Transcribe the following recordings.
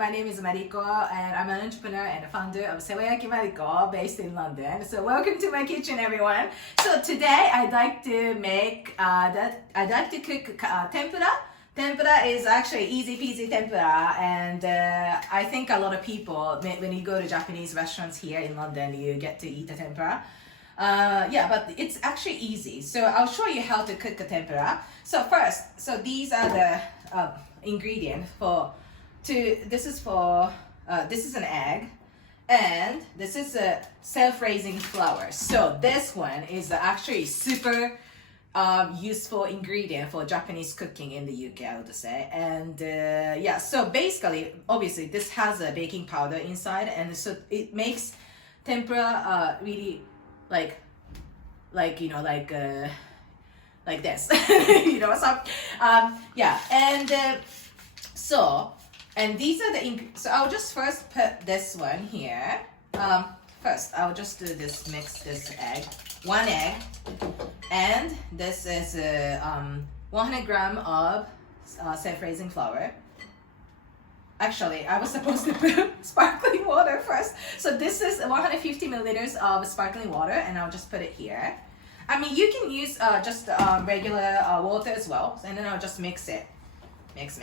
my name is Mariko, and I'm an entrepreneur and founder of Sewayaki Mariko, based in London. So welcome to my kitchen, everyone. So today I'd like to cook tempura. Tempura is actually easy peasy tempura, and I think a lot of people, when you go to Japanese restaurants here in London, you get to eat the tempura. Yeah, but it's actually easy. So I'll show you how to cook a tempura. So first, these are the ingredients this is an egg, and this is a self-raising flour. So this one is actually super useful ingredient for Japanese cooking in the UK, I would say. And yeah, so basically, obviously this has a baking powder inside, and so it makes tempura really like this. Yeah, and these are so I'll just first put this one here. First I'll just do this, mix this egg, one egg, and this is 100 gram of self-raising flour. Actually, I was supposed to put sparkling water first. So this is 150 milliliters of sparkling water, and I'll just put it here. I mean, you can use just regular water as well, and then I'll just mix it. Mix.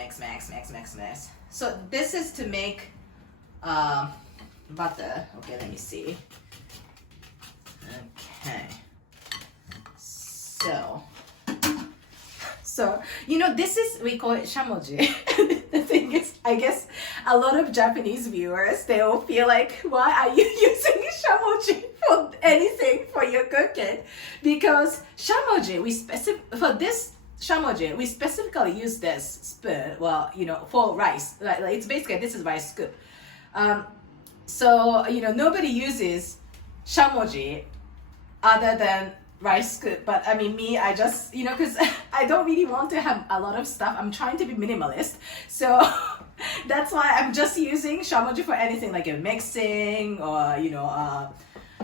So this is to make butter. Okay, let me see. Okay. So this is, we call it shamoji. The thing is, I guess a lot of Japanese viewers, they will feel like, why are you using shamoji for anything for your cooking? Because shamoji, for this shamoji, we specifically use this spoon, for rice. Like it's basically, this is rice scoop. So, nobody uses shamoji other than rice scoop. But I mean, me, I just, because I don't really want to have a lot of stuff. I'm trying to be minimalist. So that's why I'm just using shamoji for anything, like mixing or,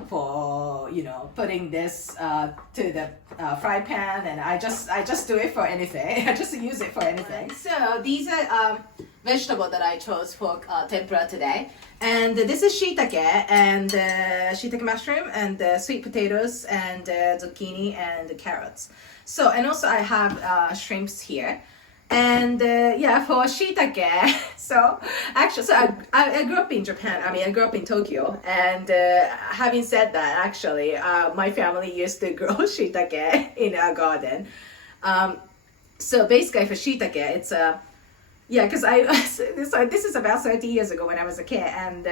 for putting this to the fry pan, and I just do it for anything. I just use it for anything. So these are vegetables that I chose for tempura today, and this is shiitake and shiitake mushroom and sweet potatoes and zucchini and carrots. So, and also I have shrimps here. And yeah, for shiitake, so I grew up in Japan. I mean, I grew up in Tokyo. And having said that, actually, my family used to grow shiitake in our garden. So basically, for shiitake, it's because this is about 30 years ago when I was a kid, and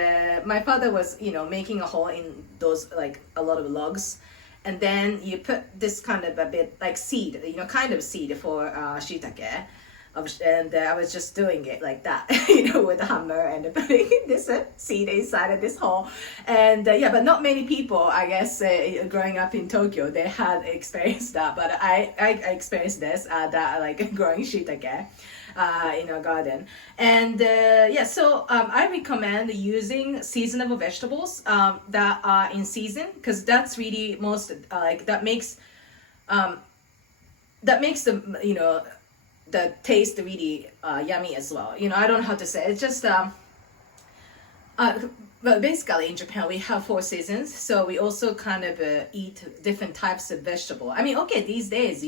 my father was making a hole in those, like a lot of logs. And then you put this kind of a bit like seed, kind of seed for shiitake. And I was just doing it like that, with a hammer and putting this seed inside of this hole. And but not many people, I guess, growing up in Tokyo, they had experienced that. But I experienced this, that like growing shiitake in our garden. And so I recommend using seasonable vegetables that are in season, because that's really that makes the taste really yummy as well. I don't know how to say it. It's just but basically in Japan we have 4 seasons, so we also kind of eat different types of vegetable. I mean, okay, these days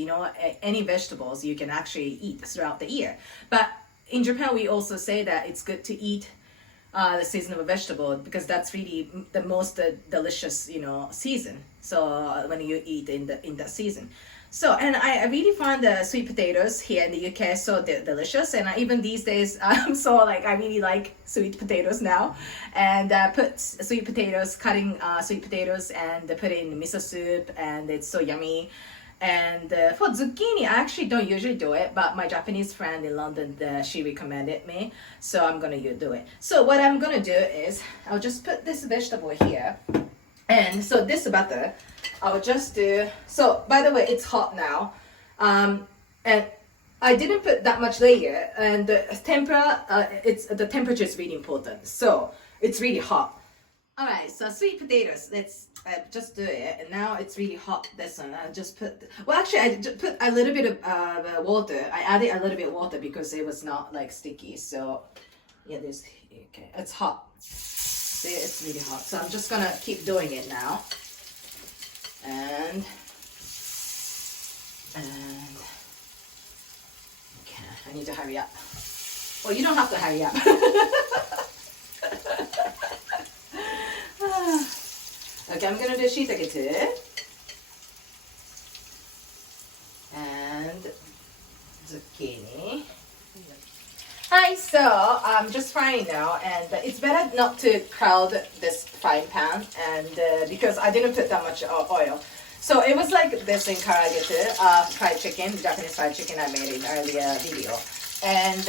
any vegetables you can actually eat throughout the year, but in Japan we also say that it's good to eat the seasonal vegetable, because that's really the most delicious season. So when you eat in that season. So, and I really find the sweet potatoes here in the UK so delicious, and even these days I really like sweet potatoes now, and put sweet potatoes, cutting sweet potatoes, and put it in miso soup, and it's so yummy. And for zucchini, I actually don't usually do it, but my Japanese friend in London, she recommended me, so I'm gonna do it. So what I'm gonna do is I'll just put this vegetable here. And so this butter, I'll just do, so by the way, it's hot now. And I didn't put that much layer, and the tempura, the temperature is really important. So it's really hot. All right, so sweet potatoes, let's just do it. And now it's really hot, this one. I just put, I just put a little bit of water. I added a little bit of water because it was not like sticky. So Yeah, this, okay, it's hot. See, it's really hot. So I'm just gonna keep doing it now. And okay, I need to hurry up. Well, you don't have to hurry up. Okay, I'm gonna do shiitake too. And zucchini. Hi, so I'm just frying now, and it's better not to crowd this frying pan, and because I didn't put that much oil. So it was like this in karaage too, fried chicken, Japanese fried chicken I made in earlier video. And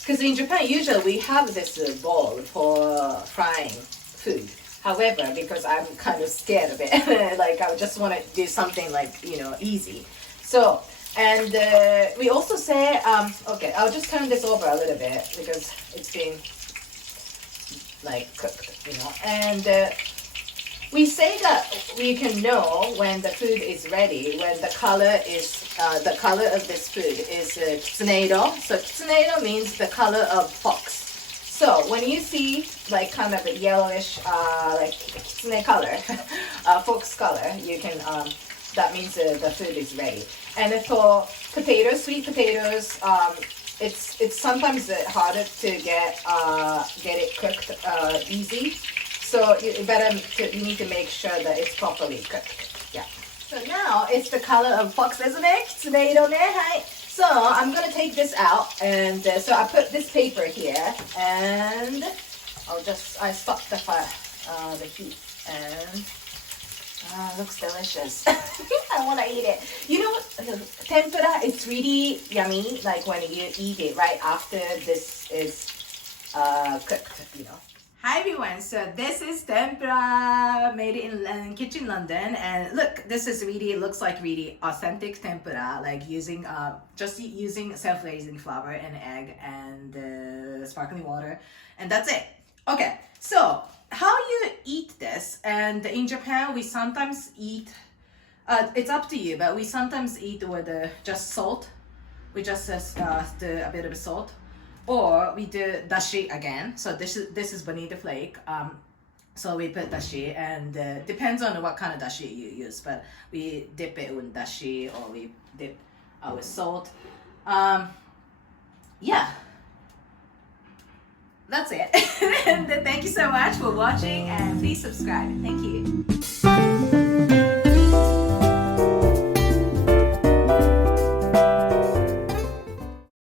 because in Japan usually we have this bowl for frying food. However, because I'm kind of scared of it, like I just want to do something like, you know, easy. So, and we also say, okay, I'll just turn this over a little bit because it's been like cooked, you know. And we say that we can know when the food is ready when the color of this food is kitsuneiro. So kitsuneiro means the color of fox. So when you see like kind of a yellowish, like kitsune color, fox color, you can that means the food is ready. And for potatoes, sweet potatoes, it's sometimes harder to get it cooked easy. So you need to make sure that it's properly cooked. Yeah. So now it's the color of fox, isn't it? Kitsuneiro ne, hai. So I'm gonna take this out, and so I put this paper here, and I stop the fire, the heat, and looks delicious. I wanna eat it. You know, tempura, it's really yummy. Like when you eat it right after this is cooked, you know. Hi everyone, so this is tempura made in Kitchen London, and look, this is really looks like really authentic tempura, like just using self-raising flour and egg and sparkling water, and that's it. Okay, so how you eat this? And in Japan we sometimes eat. It's up to you, but we sometimes eat with just salt. We just do a bit of salt. Or we do dashi again. So this is bonito flake. So we put dashi, and depends on what kind of dashi you use. But we dip it with dashi, or we dip with salt. Yeah, that's it. And thank you so much for watching, and please subscribe. Thank you.